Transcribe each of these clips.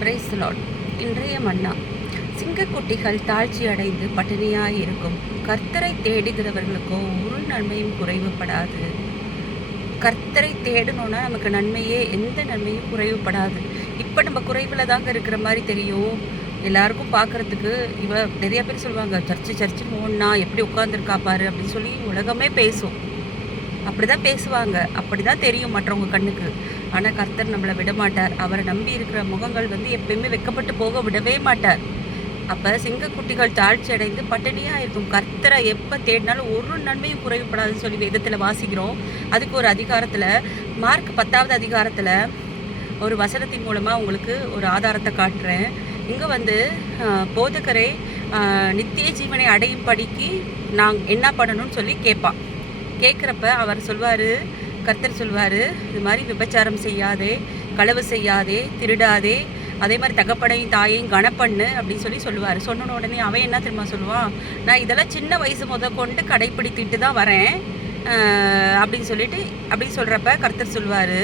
Price Lord இன்றைய மன்னா. சிங்கக்குட்டிகள் தாழ்ச்சி அடைந்து பட்டினியாய் இருக்கும் கர்த்தரை தேடுகிறவர்களுக்கோ ஒரு நன்மையும் குறைவுபடாது. கர்த்தரை தேடணும்னா நமக்கு நன்மையே எந்த நன்மையும் குறைவுபடாது. இப்போ நம்ம குறைவில் தாங்க இருக்கிற மாதிரி தெரியும். எல்லாருக்கும் பார்க்குறதுக்கு இவ நிறைய பேர் சொல்லுவாங்க சர்ச்சு சர்ச்சுன்னு ஓடனா எப்படி உட்காந்துருக்கா பாரு அப்படின்னு சொல்லி உலகமே பேசும். அப்படிதான் பேசுவாங்க. அப்படிதான் தெரியும் மற்றவங்க கண்ணுக்கு. ஆனால் கர்த்தர் நம்மளை விட மாட்டார். அவரை நம்பி இருக்கிற முகங்கள் வந்து எப்பயுமே வெக்கப்பட்டு போக விடவே மாட்டார். அப்போ சிங்கக்குட்டிகள் தாழ்ச்சி அடைந்து பட்டினியாக இருக்கும். கர்த்தரை எப்போ தேடினாலும் ஒரு நன்மையும் குறைவுபடாதுன்னு சொல்லி வேதத்தில் வாசிக்கிறோம். அதுக்கு ஒரு அதிகாரத்தில் மார்க் பத்தாவது அதிகாரத்தில் ஒரு வசனத்தின் மூலமாக உங்களுக்கு ஒரு ஆதாரத்தை காட்டுறேன். இங்கே வந்து போதகரை நித்திய ஜீவனை அடையும் படிக்கு நான் என்ன பண்ணணும்னு சொல்லி கேட்பான். கேட்குறப்ப அவர் சொல்வார் கர்த்தர் சொல்வார் இது மாதிரி விபச்சாரம் செய்யாதே களவு செய்யாதே திருடாதே அதே மாதிரி தகப்படையும் தாயையும் கனப்பண்ணு அப்படின்னு சொல்லி சொல்லுவார். சொன்ன உடனே அவன் என்ன தெரியுமா சொல்லுவான்? நான் இதெல்லாம் சின்ன வயசு முத கொண்டு கடைப்பிடித்திட்டு தான் வரேன். அப்படின்னு சொல்லிட்டு அப்படின்னு சொல்கிறப்ப கர்த்தர் சொல்வார்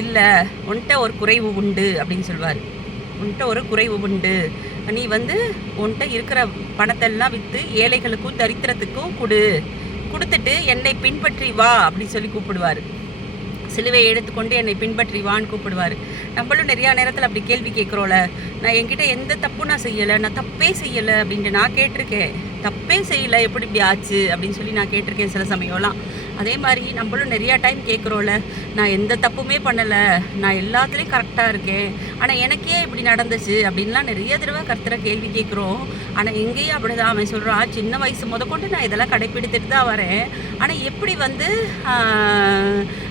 இல்லை உன்கிட்ட ஒரு குறைவு உண்டு அப்படின்னு சொல்லுவார் உன்கிட்ட ஒரு குறைவு உண்டு. நீ வந்து உன்கிட்ட இருக்கிற பணத்தெல்லாம் விற்று ஏழைகளுக்கும் தரித்திரத்துக்கும் கொடு. கொடுத்துட்டு என்னை பின்பற்றி வா அப்படின்னு சொல்லி கூப்பிடுவார். சிலுவை எடுத்துக்கொண்டு என்னை பின்பற்றி வான்னு கூப்பிடுவார். நம்மளும் நிறையா நேரத்தில் அப்படி கேள்வி கேட்குறோம்ல நான் என்கிட்ட எந்த தப்பும் நான் செய்யலை நான் தப்பே செய்யலை அப்படின்ட்டு நான் கேட்டிருக்கேன். தப்பே செய்யலை எப்படி இப்படி ஆச்சு அப்படின்னு சொல்லி நான் கேட்டிருக்கேன் சில சமயம்லாம். அதே மாதிரி நம்மளும் நிறையா டைம் கேட்குறோம்ல நான் எந்த தப்புமே பண்ணலை. நான் எல்லாத்துலேயும் கரெக்டாக இருக்கேன். ஆனால் எனக்கே இப்படி நடந்துச்சு அப்படின்லாம் நிறைய தடவை கர்த்தரை கேள்வி கேட்குறோம் ஆனால் எங்கேயும் அப்படிதான். அவன் சொல்கிறான் சின்ன வயசு முதற்கொண்டு நான் இதெல்லாம் கடைப்பிடித்துட்டு தான் வரேன். ஆனால் எப்படி வந்து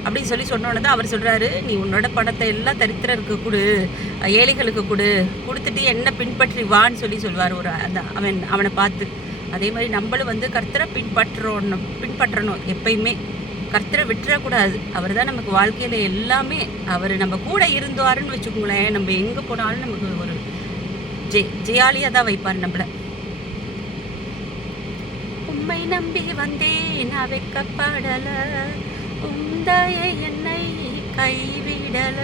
அப்படின்னு சொல்லி சொன்னோன்னே தான் அவர் சொல்கிறாரு நீ உன்னோட பணத்தை எல்லாம் தரித்திரருக்கு கொடு. ஏழைகளுக்கு கொடு. கொடுத்துட்டு என்ன பின்பற்றி வான்னு சொல்லி சொல்வார் ஒரு அந்த அவன் அவனை பார்த்து. அதே மாதிரி நம்மளும் வந்து கர்த்தரை பின்பற்றணும் பின்பற்றணும். எப்பயுமே. கர்த்தரை விட்டுறக்கூடாது. அவர் தான் நமக்கு வாழ்க்கையில் எல்லாமே அவர் நம்ம கூட இருந்தாருன்னு வச்சுக்கோங்களேன். நம்ம எங்கே போனாலும் நமக்கு ஒரு ஜெ ஜெயாலியாக தான் வைப்பார் நம்மளை. உம்மை நம்பி வந்தேன் நான் வெக்கப்படல உந்தைய என்னை கைவிடல.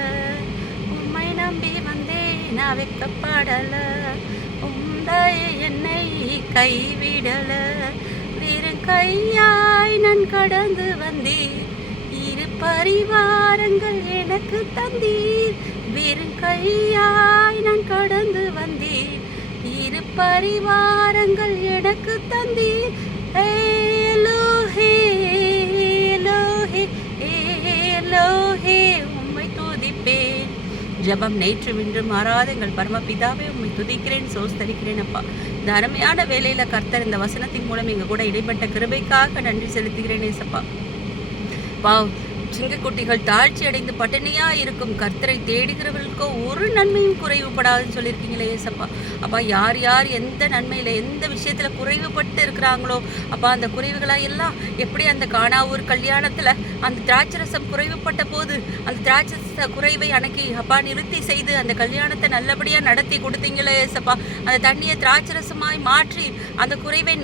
உம்மை நம்பி வந்தேன் நான் வெக்கப்படல உந்தைய என்னை கைவிடல. வெறும் கையாய் நான் கடந்து வந்தேன். இரு பரிவாரங்கள் எனக்கு தந்தீர். வெறும் கையாய் நான் கடந்து வந்தேன். இரு பரிவாரங்கள் எனக்கு தந்தீர். ஏலோஹே ஏலோஹே ஏலோஹே ஜெபம் நேற்று இன்று மாறாத எங்கள் பரமபிதாவே உண்மை துதிக்கிறேன் சோஸ்தரிக்கிறேன் அப்பா. இந்த அருமையான வேலையில கர்த்தர் இந்த வசனத்தின் மூலம் எங்க கூட இடைப்பட்ட கிருபைக்காக நன்றி செலுத்துகிறேன் ஏசப்பா வாவ். சிங்கக்குட்டிகள் தாழ்ச்சி அடைந்து பட்டினியா இருக்கும் கர்த்தரை தேடுகிறவர்களுக்கோ ஒரு நன்மையும் குறைவுபடாதுன்னு சொல்லியிருக்கீங்களே ஏசப்பா அப்பா யார் யார் எந்த நன்மையில எந்த விஷயத்துல குறைவுபட்டு இருக்கிறாங்களோ அப்பா அந்த குறைவுகளா எல்லாம் எப்படி அந்த காணாவூர் கல்யாணத்துல அந்த திராட்சரசம் குறைவுபட்ட போது அந்த திராட்சரச குறைவை அன்னைக்கு அப்பா நிறுத்தி செய்து அந்த கல்யாணத்தை நல்லபடியா நடத்தி கொடுத்தீங்களே ஏசப்பா அந்த தண்ணியை திராட்சரசமாய் மாற்றி அந்த குறைவை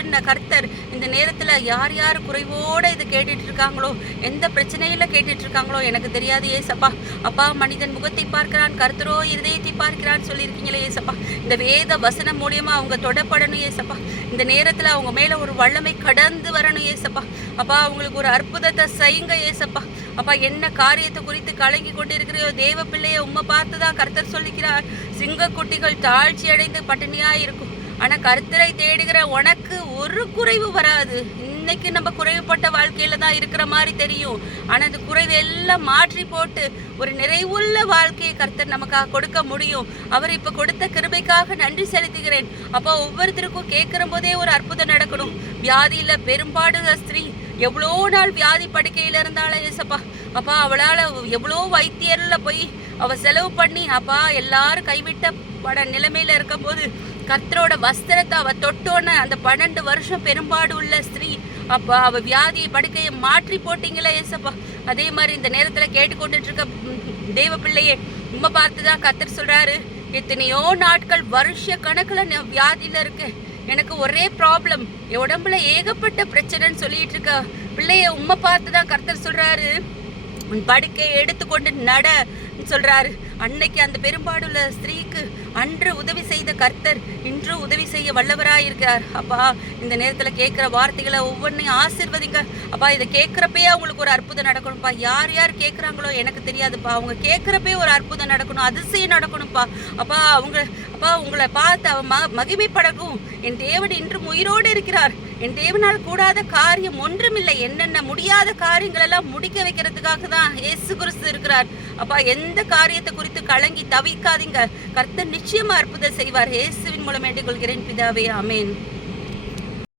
நிறைவாற்றின கர்த்தர் இந்த நேரத்தில் யார் யார் குறைவோடு இது கேட்டுட்டு இருக்காங்களோ எந்த பிரச்சனையில் கேட்டுட்டு இருக்காங்களோ எனக்கு தெரியாது ஏசப்பா. அப்பா மனிதன் முகத்தை பார்க்கிறான் கர்த்தரோ இருதயத்தை பார்க்கிறான் சொல்லியிருக்கீங்களே ஏசப்பா. இந்த வேத வசனம் மூலியமாக அவங்க தொடப்படணும் ஏசப்பா. இந்த நேரத்தில் அவங்க மேலே ஒரு வல்லமை கடந்து வரணும் ஏசப்பா. அப்பா அவங்களுக்கு ஒரு அற்புதத்தை செய்யுங்க ஏசப்பா. அப்பா என்ன காரியத்தை குறித்து கலங்கி கொண்டிருக்கிறையோ தேவ பிள்ளைய உம்மை பார்த்து தான் கர்த்தர் சொல்லிக்கிறார். சிங்க குட்டிகள் தாழ்ச்சி அடைந்து பட்டினியா இருக்கும். ஆனா கருத்தரை தேடுகிற உனக்கு ஒரு குறைவு வராது. இன்னைக்கு நம்ம குறைவுபட்ட வாழ்க்கையில தான் இருக்கிற மாதிரி தெரியும். ஆனா அந்த குறைவு எல்லாம் மாற்றி போட்டு ஒரு நிறைவுள்ள வாழ்க்கையை கருத்தர் நமக்காக கொடுக்க முடியும். அவர் இப்ப கொடுத்த கிருபைக்காக நன்றி செலுத்துகிறேன். அப்போ ஒவ்வொருத்தருக்கும் கேட்கிற போதே ஒரு அற்புதம் நடக்கணும். வியாதியில பெரும்பாடு ஸ்திரீ. எவ்வளோ நாள் வியாதி படுக்கையில இருந்தாலும் ஏசப்பா அப்பா அவளால எவ்வளோ வைத்தியர்ல போய் அவ செலவு பண்ணி அப்பா எல்லாரும் கைவிட்ட பட நிலைமையில இருக்கும்போது கத்தரோட வஸ்திரத்தை அவ தொட்டோன்னு அந்த பன்னெண்டு வருஷம் பெரும்பாடு உள்ள ஸ்திரீ அப்பா அவ வியாதி படுக்கையை மாற்றி போட்டீங்களே ஏசப்பா. அதே மாதிரி இந்த நேரத்துல கேட்டுக்கொண்டுட்டு இருக்க தெய்வ தேவ பிள்ளையே உண்மை பார்த்து தான் கர்த்தர் சொல்றாரு எத்தனையோ நாட்கள் வருஷ கணக்குல நான் வியாதியில இருக்கேன் எனக்கு ஒரே ப்ராப்ளம் என் உடம்புல ஏகப்பட்ட பிரச்சனைன்னு சொல்லிட்டு இருக்க பிள்ளைய உண்மை பார்த்து தான் கர்த்தர் சொல்றாரு உன் படுக்கையை எடுத்துக்கொண்டு நட சொல்றாரு. அன்னைக்கு அந்த பெரும்பாடுள்ள ஸ்திரீக்கு அன்று உதவி செய்த கர்த்தர் இன்று உதவி செய்ய வல்லவராயிருக்கிறார். அப்பா இந்த நேரத்துல கேட்குற வார்த்தைகளை ஒவ்வொன்றையும் ஆசிர்வதிங்க. அப்பா இதை கேட்குறப்பே அவங்களுக்கு ஒரு அற்புதம் நடக்கணும்ப்பா. யார் யார் கேட்குறாங்களோ எனக்கு தெரியாதுப்பா. அவங்க கேட்குறப்பே ஒரு அற்புதம் நடக்கணும் அதிசயம் நடக்கணும்ப்பா. அப்பா அவங்க அப்பா உங்களை பார்த்து அவ ம மகிமைப்படக்கும். என் தேவன் இன்றும் உயிரோடு இருக்கிறார். என் தேவனால் கூடாத காரியம் ஒன்றுமில்லை. என்னென்ன முடியாத காரியங்கள் எல்லாம் முடிக்க வைக்கிறதுக்காக தான் இயேசு கிறிஸ்து இருக்கிறார். அப்பா எந்த காரியத்தை குறித்து கலங்கி தவிக்காதீங்க. கர்த்தர் நிச்சயமா அற்புதம் செய்வார். இயேசுவின் மூலம் வேண்டிக் கொள்கிறேன். பிதாவே அமேன்